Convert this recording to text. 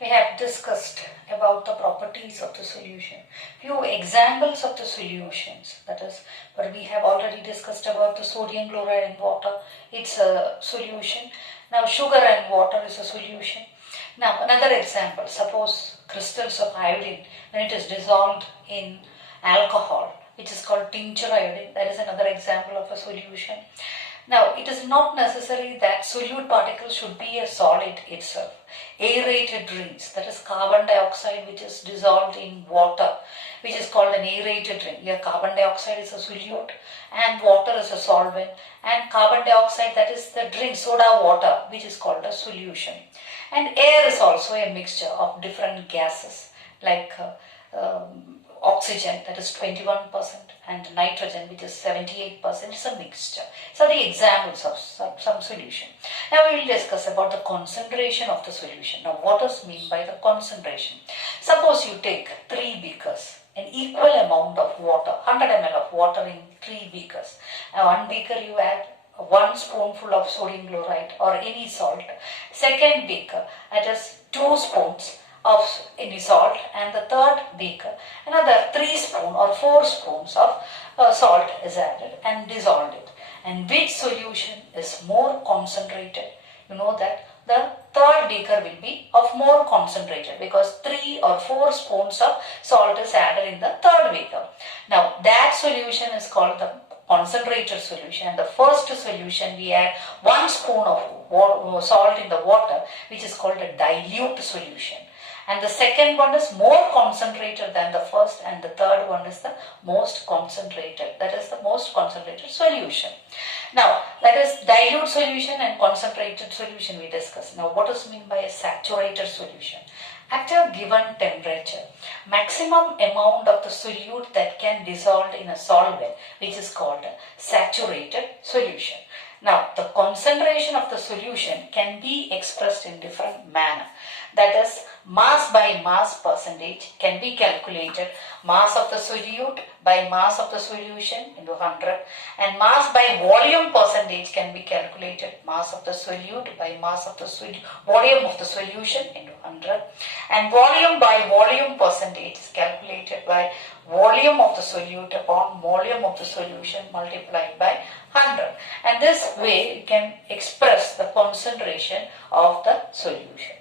we have discussed about the properties of the solution, few examples of the solutions, that is, but we have already discussed about the sodium chloride in water, it's a solution. Now sugar and water is a solution. Now another example, suppose crystals of iodine, when it is dissolved in alcohol, which is called tincture iodine, that is another example of a solution. Now, it is not necessary that solute particle should be a solid itself. Aerated drinks, that is carbon dioxide which is dissolved in water, which is called an aerated drink. Here carbon dioxide is a solute and water is a solvent, and carbon dioxide, that is the drink soda water, which is called a solution. And air is also a mixture of different gases like oxygen, that is 21%, and nitrogen, which is 78%, is a mixture. So the examples of some solution. Now we will discuss about the concentration of the solution. Now what does mean by the concentration? Suppose you take 3 beakers, an equal amount of water, 100 ml of water in 3 beakers. Now 1 beaker you add 1 spoonful of sodium chloride or any salt. Second beaker, that is 2 spoons of any salt, and the third beaker another 3 spoon or 4 spoons of salt is added and dissolved it. And which solution is more concentrated? You know that the third beaker will be of more concentrated because 3 or 4 spoons of salt is added in the third beaker. Now that solution is called the concentrated solution, and the first solution we add 1 spoon of salt in the water, which is called a dilute solution. And the second one is more concentrated than the first, and the third one is the most concentrated, that is the most concentrated solution. Now that is dilute solution and concentrated solution we discussed. Now what is meant by a saturated solution? At a given temperature, maximum amount of the solute that can dissolve in a solvent, which is called a saturated solution. Now the concentration of the solution can be expressed in different manner. That is, mass by mass percentage can be calculated. Mass of the solute by mass of the solution into 100, and mass by volume percentage can be calculated. Mass of the solute by mass of the volume of the solution into 100, and volume by volume percentage is calculated by volume of the solute upon volume of the solution multiplied by 100. And this way you can express the concentration of the solution.